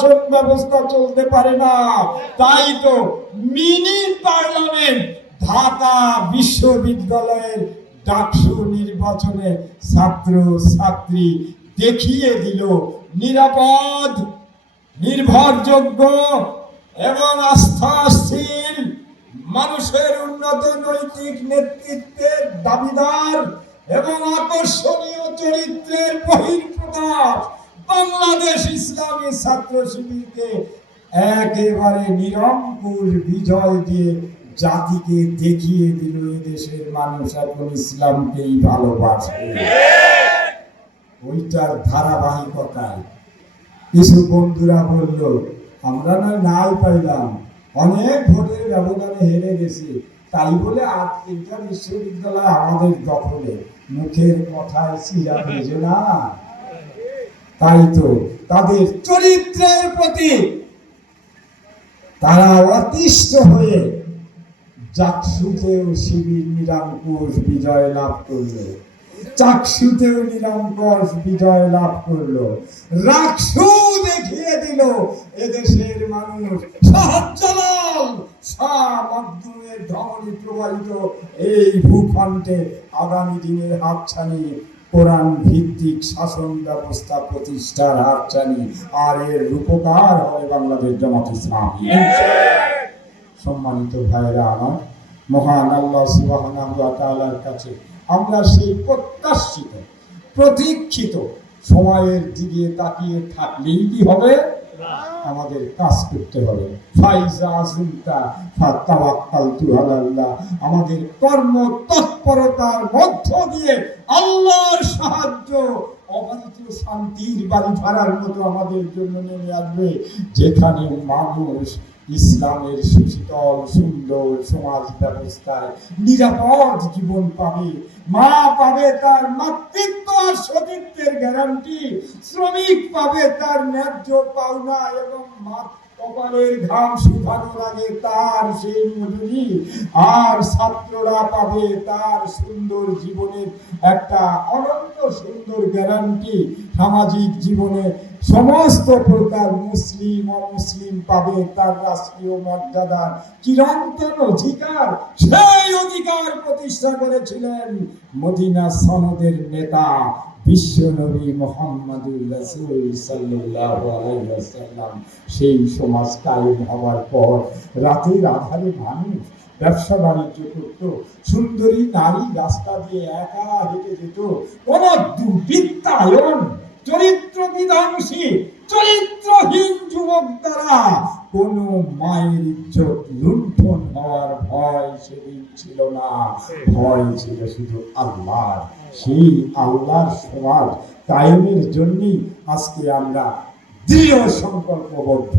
শাসন ব্যবস্থা চলতে পারে না। তাই তো মিনি পার্লামেন্ট ঢাকা বিশ্ববিদ্যালয়ের ডাকসু নির্বাচনে ছাত্র ছাত্রী দেখিয়ে দিল নিরাপদ, নির্ভরযোগ্য এবং আস্থাশীল মানুষের উন্নত নৈতিক নেতৃত্বের দাবিদার এবং আকর্ষণীয় চরিত্রের বহিঃপ্রকাশ। বাংলাদেশ ইসলামী ছাত্র শিবিরকে একেবারে নিরঙ্কুশ বিজয় দিয়ে জাতিকে দেখিয়ে দিল দেশের মানুষ এখন ইসলামকেই ভালোবাসে ওইটার ধারাবাহিকতায় কিছু বন্ধুরা বলল, আমরা না নাই পাইলাম। অনেক ভোটের ব্যবধানে হেরে গেছি। তাই বলে আজ তিনটা বিশ্ববিদ্যালয় আমাদের দখলে। মুখের কথায় শিরা বেজে না। তাই তো তাদের চরিত্রের প্রতি তারা অতিষ্ঠ হয়ে চাকসুতেও শিবির নিরাঙ্কুশ বিজয় লাভ করল। চাকসুতেও নিরঙ্কুশ বিজয় লাভ করল। রাক্ষু দেখিয়ে দিল, এদেশের মানুষ। সহজ্জলাল! শাহ মাধ্যমের ধমনী প্রবাহিত এই ভূখণ্ডে আগামী দিনের হাতছানি কোরআন ভিত্তিক শাসন ব্যবস্থা প্রতিষ্ঠার হাতছানি আর এর রূপকার হবে বাংলাদেশ জামাত ইসলামী। সম্মানিত ভাইরা আমার, মহান আল্লাহ সুবাহর কাছে আমরা সেই প্রত্যাশিত, প্রতীক্ষিত সময়ের দিকে তাকিয়ে থাকলেই কি হবে? আমাদের কাজ করতে হবে। আমাদের কর্ম তৎপরতার মধ্য দিয়ে আল্লাহর সাহায্য অবাধিত শান্তির বাড়ি ভাড়ার মতো আমাদের জন্য নেমে আসবে। যেখানে মানুষ ইসলামের সুশীতল সুন্দর সমাজ ব্যবস্থায় নিরাপদ জীবন পাবে। মা পাবে তার মাতৃত্ব আর সতীত্বের গ্যারান্টি শ্রমিক পাবে তার ন্যায্য পাওনা এবং মা কপালের ঘাম শুকানোর তার সেই মজুরি আর ছাত্ররা পাবে তার সুন্দর জীবনের একটা অনন্ত সুন্দর গ্যারান্টি সামাজিক জীবনে সমস্ত প্রকার মুসলিম, অমুসলিম পাবে তার রাষ্ট্রীয় মর্যাদার চিরন্তন অধিকার, সেই অধিকার প্রতিষ্ঠা করেছিলেন মদিনা সনদের নেতা। বিশ্বনবী মোহাম্মদুর রাসূল সাল্লাল্লাহু আলাইহি সেই সমাজ কায়েম হওয়ার পর রাতের আধারে মানুষ ব্যবসা বাণিজ্য করতো সুন্দরী নারী রাস্তা দিয়ে একা হেঁটে যেত কোন দুর্বৃত্তায়ন চরিত্র বিধ্বংসী চরিত্রহীন যুবক দ্বারা কোন মায়ের ইজ্জত লুণ্ঠন হওয়ার ভয় সেদিন ছিল না। ভয় ছিল শুধু আল্লাহ সেই আল্লাহর সবার কায়েমের জন্যই আজকে আমরা দৃঢ় সংকল্পবদ্ধ।